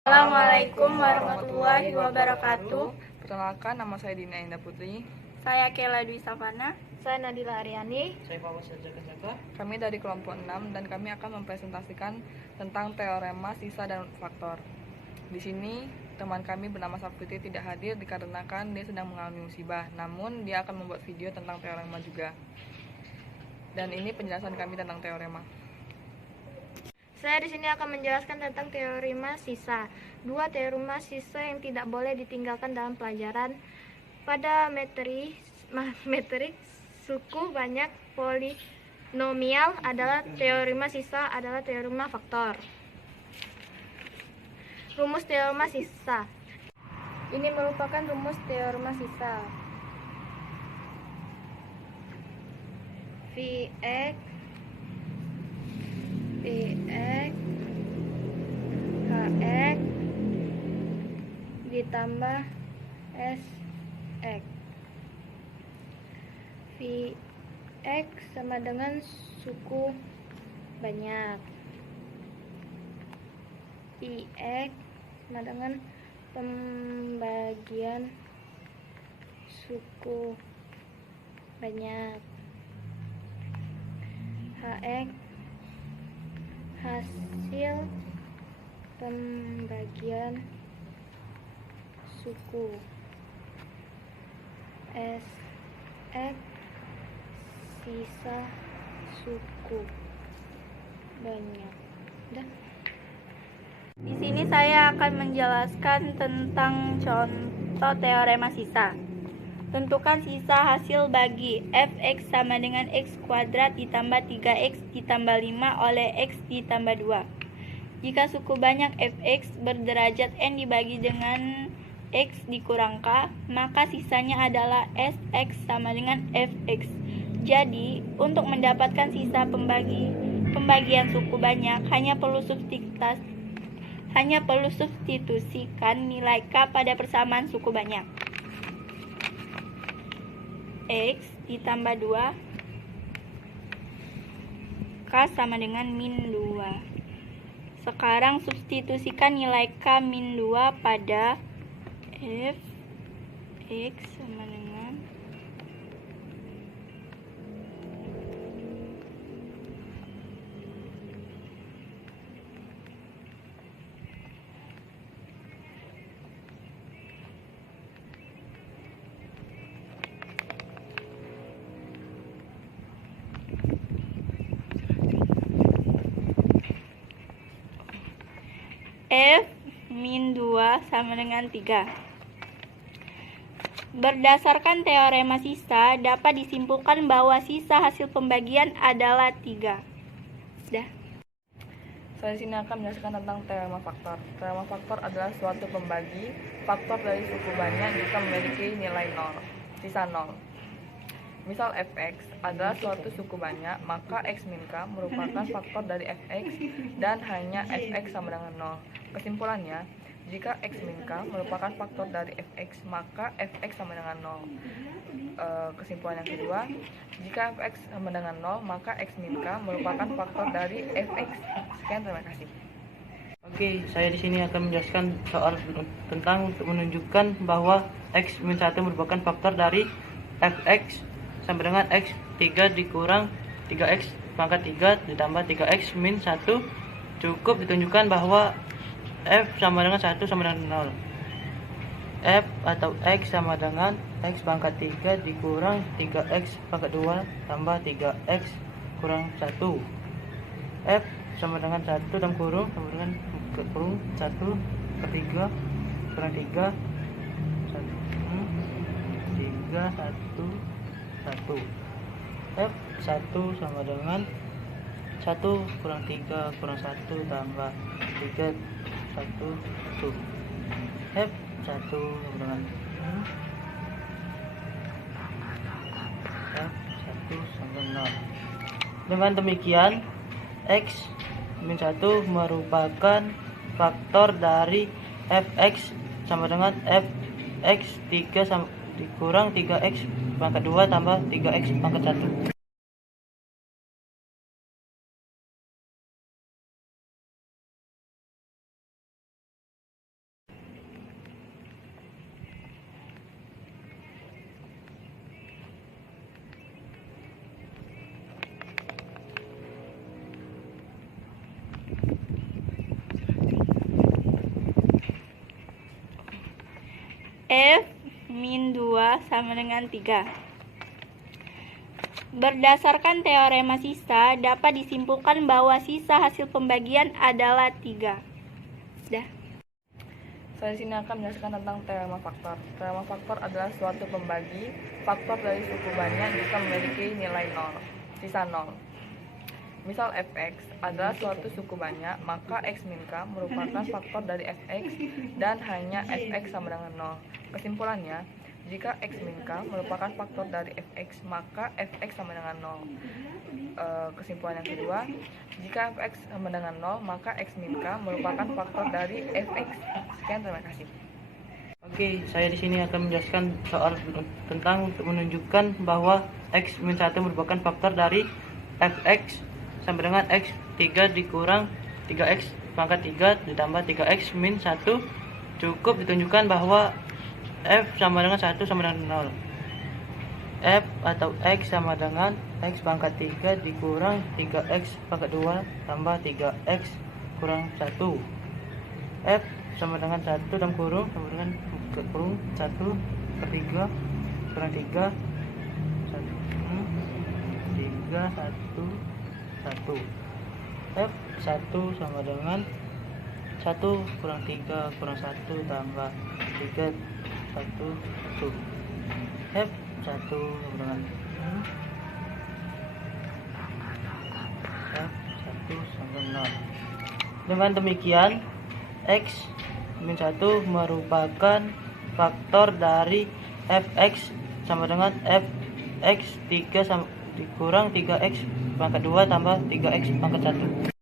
Assalamualaikum warahmatullahi wabarakatuh. Perkenalkan, nama saya Dina Indah Putri. Saya Kela Dwi Savana. Saya Nadila Aryani. Saya Pak Jaga. Kami dari kelompok 6 dan kami akan mempresentasikan tentang teorema sisa dan faktor. Di sini teman kami bernama Saputri tidak hadir dikarenakan dia sedang mengalami musibah. Namun dia akan membuat video tentang teorema juga. Dan ini penjelasan kami tentang teorema. Saya di sini akan menjelaskan tentang teorema sisa. Dua teorema sisa yang tidak boleh ditinggalkan dalam pelajaran. Pada matematik suku banyak polinomial adalah teorema sisa adalah teorema faktor. Rumus teorema sisa. Ini merupakan rumus teorema sisa. Vx Px Hx ditambah Sx. Vx sama dengan suku banyak. Px sama dengan pembagian suku banyak. Hx hasil pembagian suku. Sx sisa suku banyak. Di sini saya akan menjelaskan tentang contoh teorema sisa. Tentukan sisa hasil bagi fx sama dengan x kuadrat ditambah 3x ditambah 5 oleh x ditambah 2. Jika suku banyak fx berderajat n dibagi dengan x dikurang k, maka sisanya adalah sx sama dengan fx. Jadi, untuk mendapatkan sisa pembagian suku banyak, hanya perlu substitusikan nilai k pada persamaan suku banyak. X ditambah 2 K sama dengan min 2. Sekarang substitusikan nilai K min 2 pada F X sama dengan F min 2 sama dengan 3. Berdasarkan teorema sisa, dapat disimpulkan bahwa sisa hasil pembagian adalah 3. Saya di sini akan menjelaskan tentang teorema faktor. Teorema faktor adalah suatu pembagi faktor dari suku banyak jika memiliki nilai 0, sisa 0. Misal fx adalah suatu suku banyak, maka x min k merupakan faktor dari fx dan hanya fx sama dengan 0. Kesimpulannya, jika x min k merupakan faktor dari fx, maka fx sama dengan 0. Kesimpulan yang kedua, jika fx sama dengan 0, maka x min k merupakan faktor dari fx. Sekian, terima kasih. Oke, saya di sini akan menjelaskan soal tentang untuk menunjukkan bahwa x min 1 merupakan faktor dari fx sama dengan x 3 dikurang 3x pangkat 3 ditambah 3x min 1. Cukup ditunjukkan bahwa f sama dengan 1 sama dengan 0. F atau x sama dengan x pangkat 3 dikurang 3x pangkat 2 tambah 3x kurang 1. F sama dengan 1 dalam kurung sama dengan kurung 1 per 3 kurang 3 3 1 1. F 1 sama dengan 1 kurang 3 kurang 1 tambah 3 1 1. F 1 sama dengan F 1 sama dengan 0. Dengan demikian x min 1 merupakan faktor dari fx sama dengan fx 3 sama dikurang 3x pangkat 2 tambah 3x pangkat 1. F min 2 sama dengan 3. Berdasarkan teorema sisa, dapat disimpulkan bahwa sisa hasil pembagian adalah 3. Dah. Saya di sini akan menjelaskan tentang teorema faktor. Teorema faktor adalah suatu pembagi faktor dari suku banyak jika memiliki nilai 0, sisa 0. Misal fx adalah suatu suku banyak, maka x min k merupakan faktor dari fx dan hanya fx sama dengan 0. Kesimpulannya, jika x min k merupakan faktor dari fx, maka fx sama dengan 0. Kesimpulan yang kedua, jika fx sama dengan 0, maka x min k merupakan faktor dari fx. Sekian, terima kasih. Oke, saya di sini akan menjelaskan soal tentang untuk menunjukkan bahwa x min 1 merupakan faktor dari fx sama dengan x 3 dikurang 3x pangkat 3 ditambah 3x min 1. Cukup ditunjukkan bahwa f sama dengan 1 sama dengan 0. F atau x sama dengan x pangkat 3 dikurang 3x pangkat 2 tambah 3x kurang 1. F sama dengan 1 dalam kurung sama dengan kurung 1 per 3 kurang 3 1 3 1 1. F 1 sama dengan 1 kurang 3 kurang 1 tambah 3 1 1. F 1 sama dengan F 1 sama dengan 0. Dengan demikian, x min 1 merupakan faktor dari fx sama dengan fx 3 sama dikurang 3x pangkat 2 tambah 3x pangkat 1.